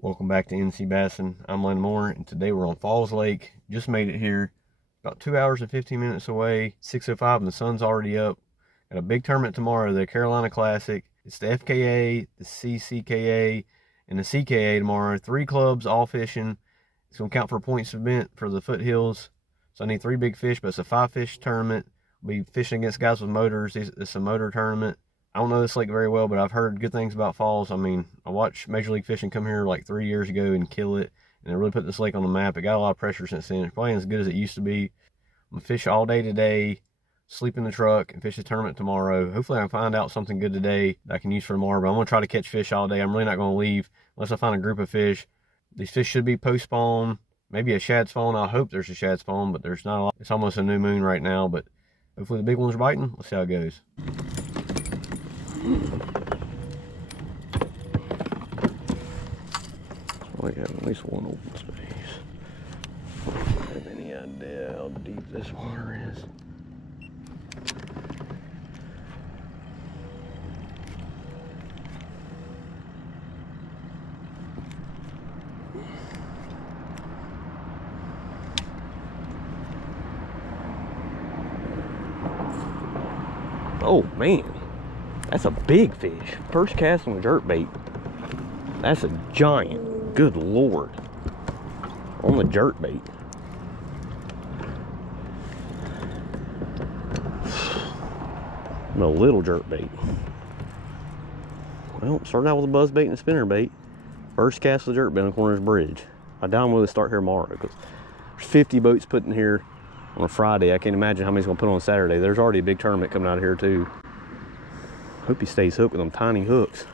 Welcome back to NC Bassin. I'm Len Moore, and today we're on Falls Lake. Just made it here, about 2 hours and 15 minutes away, 6:05, and the sun's already up. Got a big tournament tomorrow, the Carolina Classic. It's the FKA, the CCKA, and the CKA tomorrow. 3 clubs, all fishing. It's going to count for points event for the foothills. So I need 3 big fish, but it's a 5-fish tournament. I'll be fishing against guys with motors. It's a motor tournament. I don't know this lake very well, but I've heard good things about Falls. I mean, I watched Major League Fishing come here like 3 years ago and kill it, and they really put this lake on the map. It got a lot of pressure since then. It's probably as good as it used to be. I'm going to fish all day today, sleep in the truck, and fish the tournament tomorrow. Hopefully I can find out something good today that I can use for tomorrow, but I'm going to try to catch fish all day. I'm really not going to leave unless I find a group of fish. These fish should be post-spawn, maybe a shad spawn. I hope there's a shad spawn, but there's not a lot. It's almost a new moon right now, but hopefully the big ones are biting. Let's see how it goes. We have at least one open space. I don't have any idea how deep this water is. Oh man, that's a big fish. First cast on a jerkbait. That's a giant. Good Lord. On the jerkbait. No little jerkbait. Well, starting out with a buzz bait and a spinner bait. First cast with a jerkbait on Corners Bridge. I doubt I'm going to start here tomorrow because there's 50 boats put in here on a Friday. I can't imagine how many's going to put on Saturday. There's already a big tournament coming out of here too. Hope he stays hooked with them tiny hooks.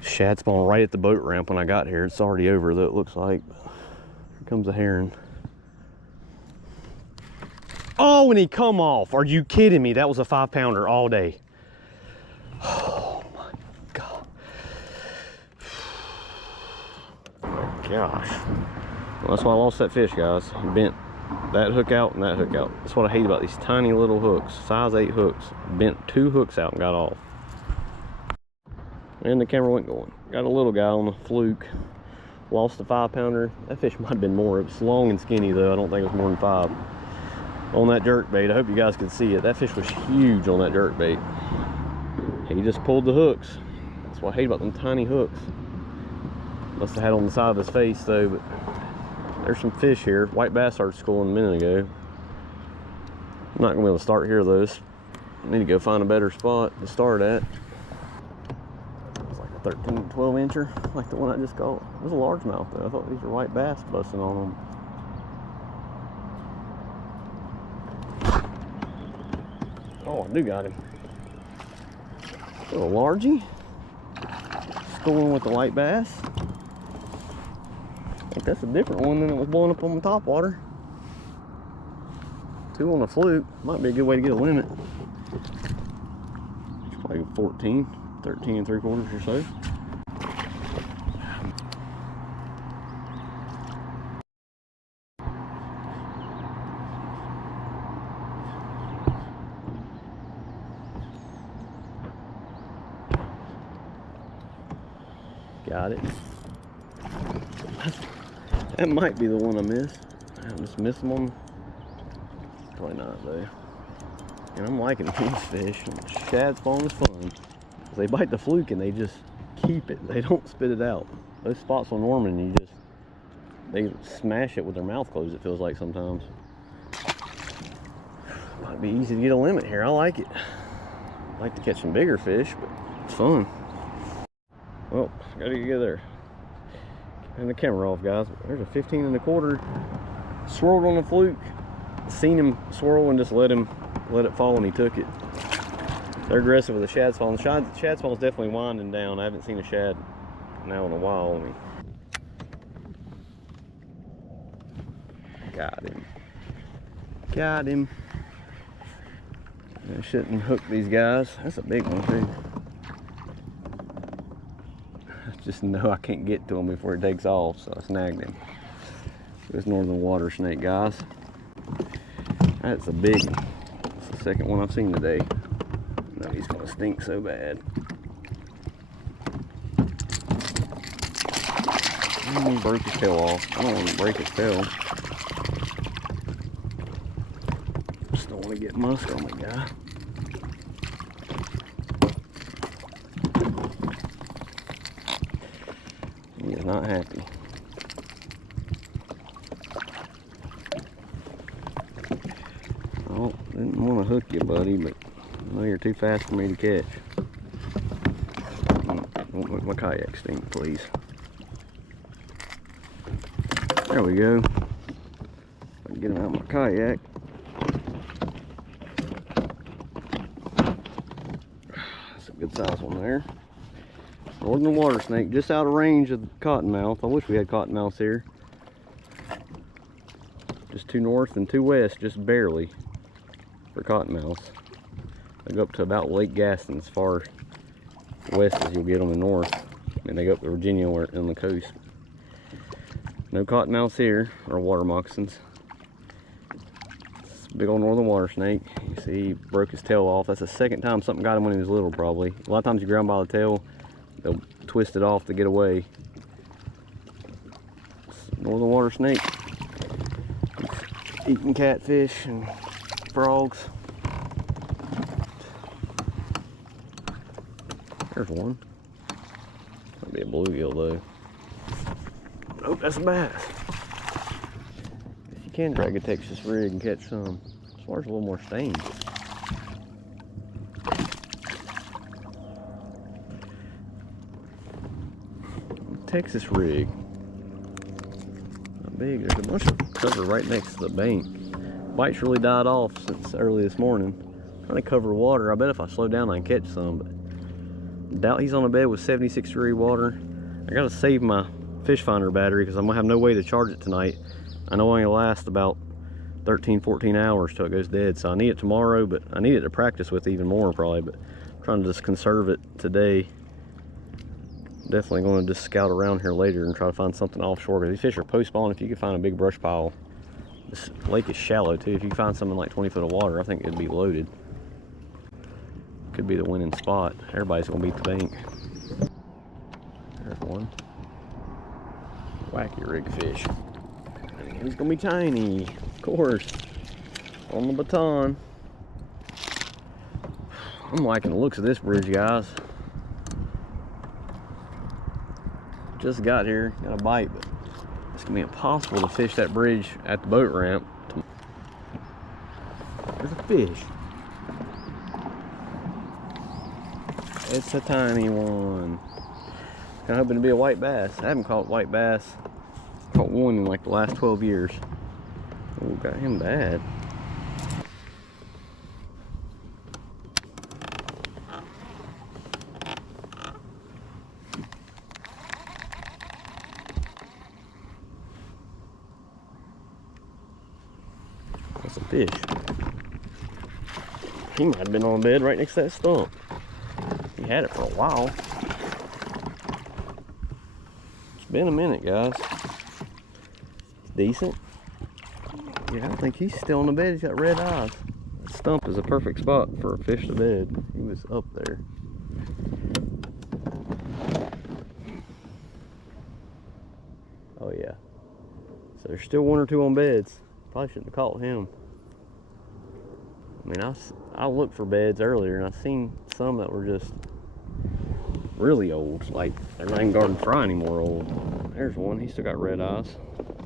Shad spawn right at the boat ramp when I got here. It's already over though, it looks like. Here comes a heron. Oh, and he come off. Are you kidding me? That was a 5-pounder all day. Oh my God. Gosh. Well, that's why I lost that fish, guys. I bent that hook out and that hook out. That's what I hate about these tiny little hooks. Size 8 hooks. Bent 2 hooks out and got off. And the camera went going. Got a little guy on the fluke. Lost a 5-pounder. That fish might have been more. It was long and skinny though. I don't think it was more than 5. On that jerkbait. I hope you guys could see it. That fish was huge on that jerkbait. He just pulled the hooks. That's what I hate about them tiny hooks. Must have had on the side of his face though, but there's some fish here. White bass started schooling a minute ago. I'm not gonna be able to start here though. I need to go find a better spot to start at. 13, 12 incher, like the one I just caught. It was a largemouth though. I thought these were white bass busting on them. Oh, I do got him. A little largie. Schooling with the white bass. I think that's a different one than it was blowing up on the top water. 2 on the fluke. Might be a good way to get a limit. It's probably 14. 13 3/4 or so. Got it. That might be the one I missed. I just missed them on. Probably not though. And I'm liking these fish. Shad spawn is fun. They bite the fluke and they just keep it. They don't spit it out. Those spots on Norman, they smash it with their mouth closed, it feels like sometimes. Might be easy to get a limit here. I like it. I like to catch some bigger fish, but it's fun. Well, gotta get there. Turn the camera off, guys. There's a 15 1/4. Swirled on the fluke. Seen him swirl and just let it fall, and he took it. They're aggressive with the shad spawn. The shad spawn is definitely winding down. I haven't seen a shad now in a while. Got him. Got him. I shouldn't hook these guys. That's a big one too. I just know I can't get to him before he takes off, so I snagged him. This northern water snake, guys. That's a big one. That's the second one I've seen today. No, he's gonna stink so bad. And he broke his tail off. I don't want to break his tail. Just don't want to get musk on the guy. He is not happy. Oh, didn't want to hook you, buddy, but I know you're too fast for me to catch. Don't make my kayak stink, please. There we go. I can get him out of my kayak. That's a good size one there. Northern water snake, just out of range of the cottonmouth. I wish we had cottonmouths here. Just 2 north and 2 west, just barely, for cottonmouths. They go up to about Lake Gaston, as far west as you'll get on the north. And they go up to Virginia or on the coast. No cottonmouths here, or water moccasins. It's a big old northern water snake. You see, he broke his tail off. That's the second time something got him when he was little, probably. A lot of times you grab him by the tail, they'll twist it off to get away. It's a northern water snake. He's eating catfish and frogs. There's one. Might be a bluegill though. Nope, that's a bass. If you can drag a Texas rig and catch some. This water's a little more stained. Texas rig. Not big. There's a bunch of cover right next to the bank. Bite's really died off since early this morning. I'm trying to cover water. I bet if I slow down I can catch some, but doubt he's on a bed with 76-degree water. I gotta save my fish finder battery because I'm gonna have no way to charge it tonight. I know it only lasts about 13-14 hours till it goes dead, so I need it tomorrow, but I need it to practice with even more probably, but I'm trying to just conserve it today. Definitely going to just scout around here later and try to find something offshore, because these fish are post spawn. If you can find a big brush pile, this lake is shallow too. If you can find something like 20 foot of water, I think it'd be loaded. Could be the winning spot. Everybody's gonna beat the bank. There's one. Wacky rig fish. He's gonna be tiny, of course. On the baton. I'm liking the looks of this bridge, guys. Just got here, got a bite, but it's gonna be impossible to fish that bridge at the boat ramp. There's a fish. It's a tiny one. I'm hoping to be a white bass. I haven't caught white bass. Caught one in like the last 12 years. Oh, got him bad. That's a fish. He might have been on bed right next to that stump. He had it for a while. It's been a minute, guys. It's decent. Yeah, I think he's still on the bed. He's got red eyes. That stump is a perfect spot for a fish to bed. He was up there. Oh yeah. So there's still 1 or 2 on beds. Probably shouldn't have caught him. I mean, I looked for beds earlier and I seen some that were just really old, like they're not even garden fry anymore old. There's one, he still got red eyes.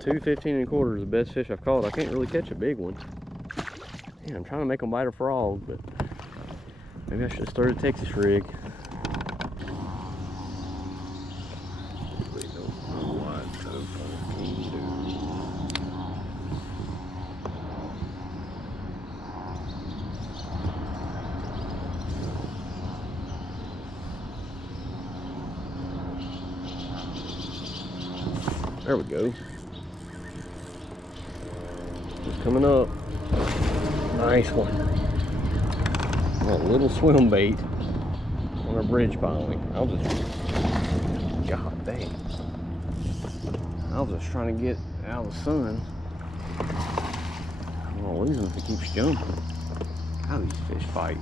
2 15 1/4 is the best fish I've caught. I can't really catch a big one. Man, I'm trying to make them bite a frog, but maybe I should have started a Texas rig. There we go. Just coming up. Nice one. A little swim bait on our bridge piling. God dang. I was just trying to get out of the sun. I'm gonna lose him if he keeps jumping. God, these fish fight.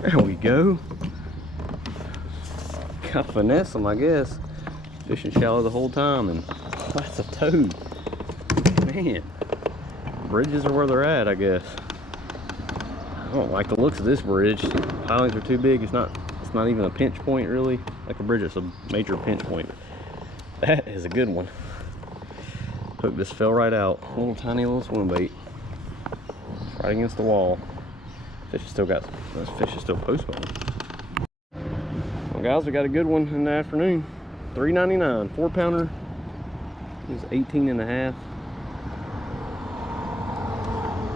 There we go. Gotta finesse them, I guess. Fishing shallow the whole time, and that's a toad. Man, bridges are where they're at, I guess. I don't like the looks of this bridge. Pilings are too big. It's not even a pinch point, really. Like a bridge, it's a major pinch point. That is a good one. Hook just fell right out. Little tiny little swim bait. Right against the wall. Those fish is still postponed. Well, guys, we got a good one in the afternoon. $3.99, 4-pounder. He's 18 and a half.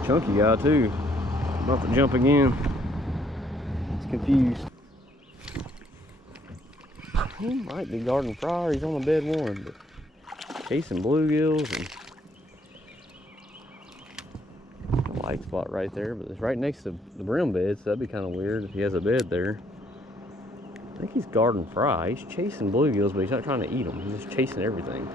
Chunky guy too. About to jump again. He's confused. He might be garden fry. He's on the bed one, but chasing bluegills and light spot right there. But it's right next to the brim bed, so that'd be kind of weird if he has a bed there. I think he's garden fry. He's chasing bluegills, but he's not trying to eat them. He's just chasing everything.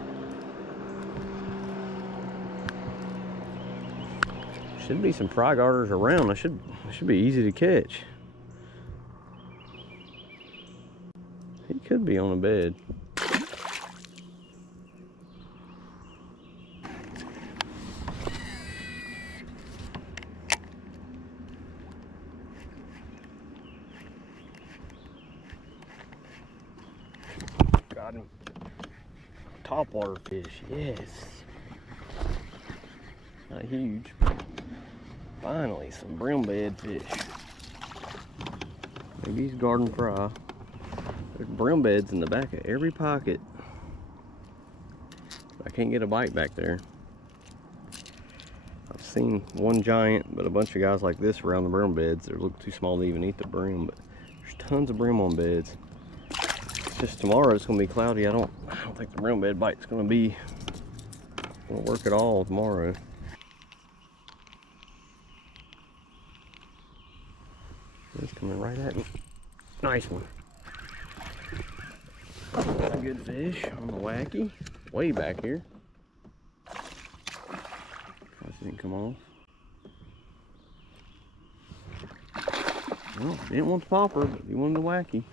Should be some fry garters around. It should be easy to catch. He could be on a bed. Got him. Topwater fish, yes. Not huge. Finally, some brim bed fish. Maybe he's garden fry. There's brim beds in the back of every pocket. I can't get a bite back there. I've seen one giant, but a bunch of guys like this around the brim beds. They look too small to even eat the brim, but there's tons of brim on beds. It's just tomorrow it's gonna be cloudy. I don't think the brim bed bite's gonna work at all tomorrow. He's coming right at me. Nice one. A good fish on the wacky. Way back here. Didn't come off. Well, he didn't want the popper, but he wanted the wacky.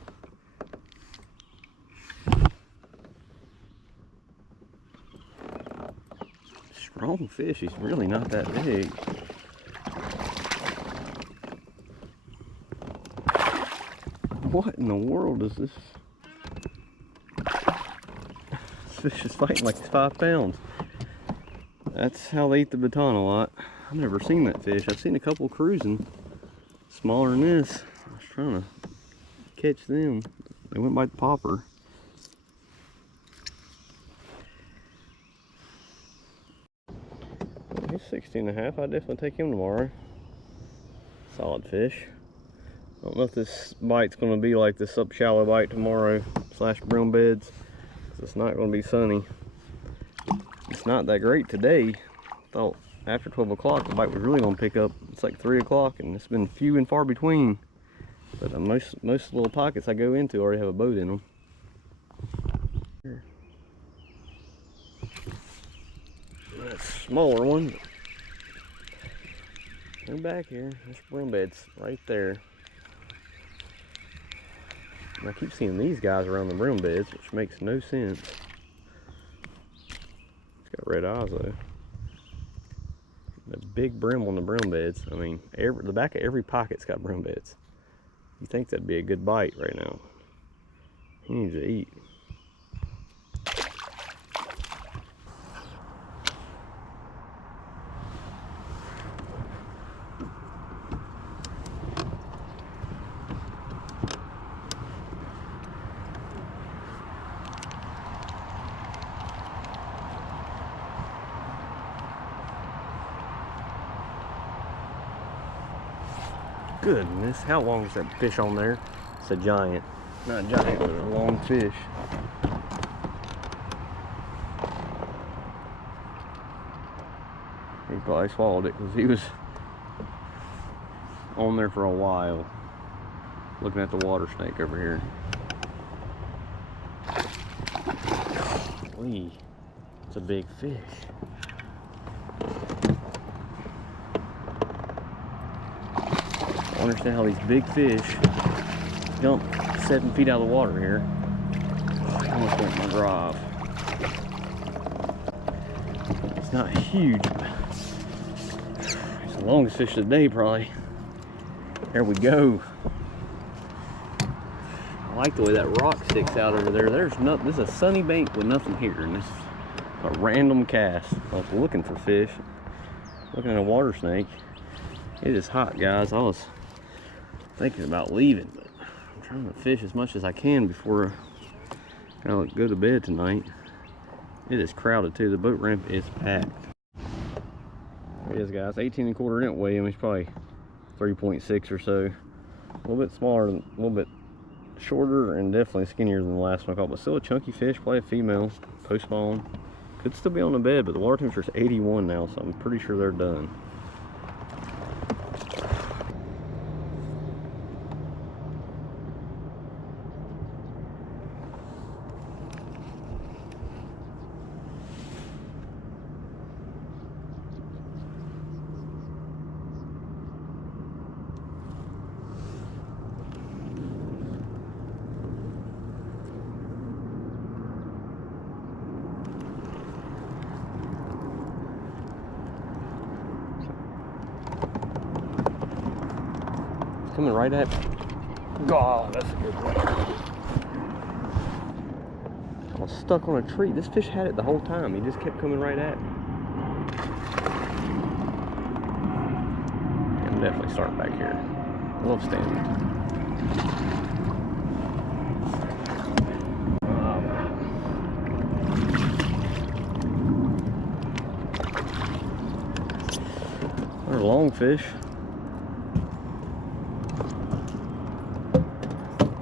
Strong fish. He's really not that big. What in the world is this? This fish is fighting like it's 5 pounds. That's how they eat the baton a lot. I've never seen that fish. I've seen a couple cruising smaller than this. I was trying to catch them. They went by the popper. He's 16 and a half. I'd definitely take him tomorrow. Solid fish. I don't know if this bite's going to be like this up shallow bite tomorrow / brim beds, because it's not going to be sunny. It's not that great today. I thought after 12 o'clock the bite was really going to pick up. It's like 3 o'clock and it's been few and far between. But most little pockets I go into already have a boat in them. That smaller one. They're back here. There's brim beds right there. And I keep seeing these guys around the brim beds, which makes no sense. It's got red eyes though. The big brim on the brim beds. I mean, the back of every pocket's got brim beds. You think that'd be a good bite right now. He needs to eat. Goodness, how long is that fish on there? It's a giant. Not a giant, but a long fish. He probably swallowed it because he was on there for a while. Looking at the water snake over here. Golly, it's a big fish. I understand how these big fish jump 7 feet out of the water here. much went my drive. It's not huge, but it's the longest fish of the day probably. There we go. I like the way that rock sticks out over there. There's nothing. This is a sunny bank with nothing here, and this is a random cast. I was looking for fish, looking at a water snake. It is hot, guys. I was thinking about leaving, but I'm trying to fish as much as I can before I go to bed tonight. It is crowded too. The boat ramp is packed. There it is, guys. 18 1/4 inch weight. I mean, it's probably 3.6 or so. A little bit smaller, a little bit shorter, and definitely skinnier than the last one I caught, but still a chunky fish. Probably a female, post spawn. Could still be on the bed, but the water temperature is 81 now, so I'm pretty sure they're done. Coming right at me. God, that's a good one. I was stuck on a tree. This fish had it the whole time. He just kept coming right at me. I'm definitely starting back here. I love standing. They're long fish.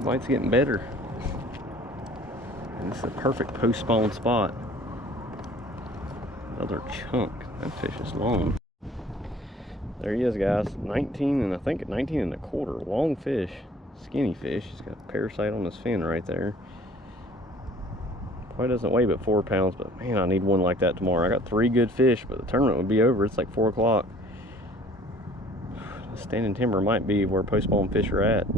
Light's getting better. And this is a perfect post-spawn spot. Another chunk. That fish is long. There he is, guys. 19 and I think 19 1/4. Long fish. Skinny fish. He's got a parasite on his fin right there. Probably doesn't weigh but 4 pounds, but man, I need one like that tomorrow. I got 3 good fish, but the tournament would be over. It's like 4 o'clock. Standing timber might be where post-spawn fish are at.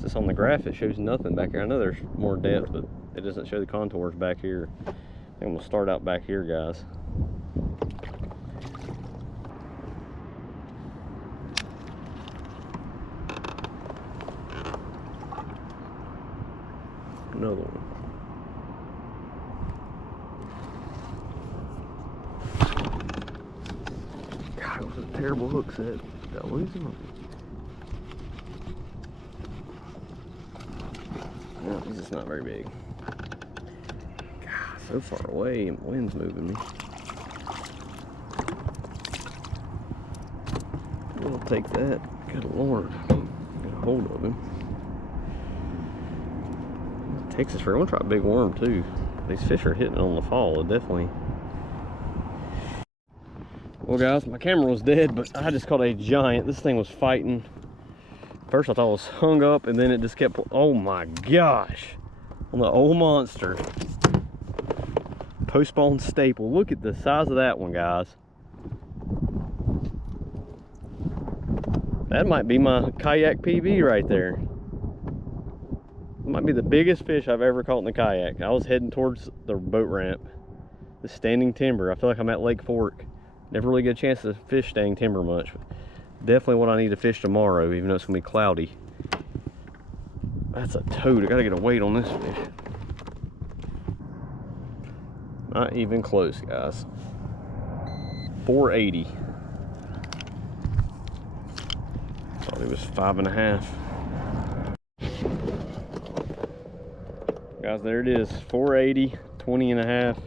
Just on the graph, it shows nothing back here. I know there's more depth, but it doesn't show the contours back here. I think I'm gonna start out back here, guys. Another one. God, it was a terrible hook set. Did I lose him? No, he's just not very big. God, so far away, and the wind's moving me. We'll take that. Good Lord. Get a hold of him. Texas Fair. I'm gonna try a big worm too. These fish are hitting on the fall. It definitely. Well, guys, my camera was dead, but I just caught a giant. This thing was fighting. First I thought it was hung up, and then it just kept, oh my gosh, on the old monster. Post-spawn staple. Look at the size of that one, guys. That might be my kayak PB right there. It might be the biggest fish I've ever caught in the kayak. I was heading towards the boat ramp, the standing timber. I feel like I'm at Lake Fork. Never really get a chance to fish standing timber much. Definitely what I need to fish tomorrow, even though it's gonna be cloudy. That's a toad. I gotta get a weight on this fish. Not even close, guys. 480. Thought it was 5.5. Guys, there it is. 480, 20.5.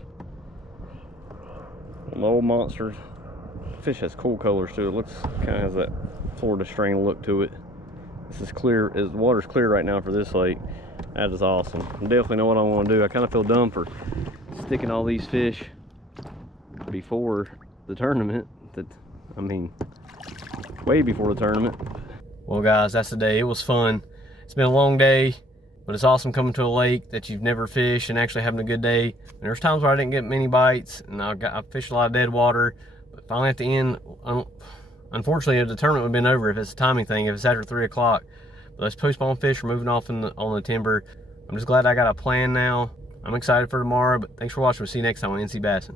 An old monster. Fish has cool colors too. It looks kind of has that Florida strain look to it. This is clear. The water's clear right now for this lake. That is awesome. I definitely know what I want to do. I kind of feel dumb for sticking all these fish before the tournament. I mean, way before the tournament. Well, guys, that's the day. It was fun. It's been a long day, but it's awesome coming to a lake that you've never fished and actually having a good day. And there's times where I didn't get many bites, and I fished a lot of dead water. But finally at the end, unfortunately, the tournament would have been over if it's a timing thing, if it's after 3 o'clock. But those post-spawn fish are moving off on the timber. I'm just glad I got a plan now. I'm excited for tomorrow, but thanks for watching. We'll see you next time on NC Bassing.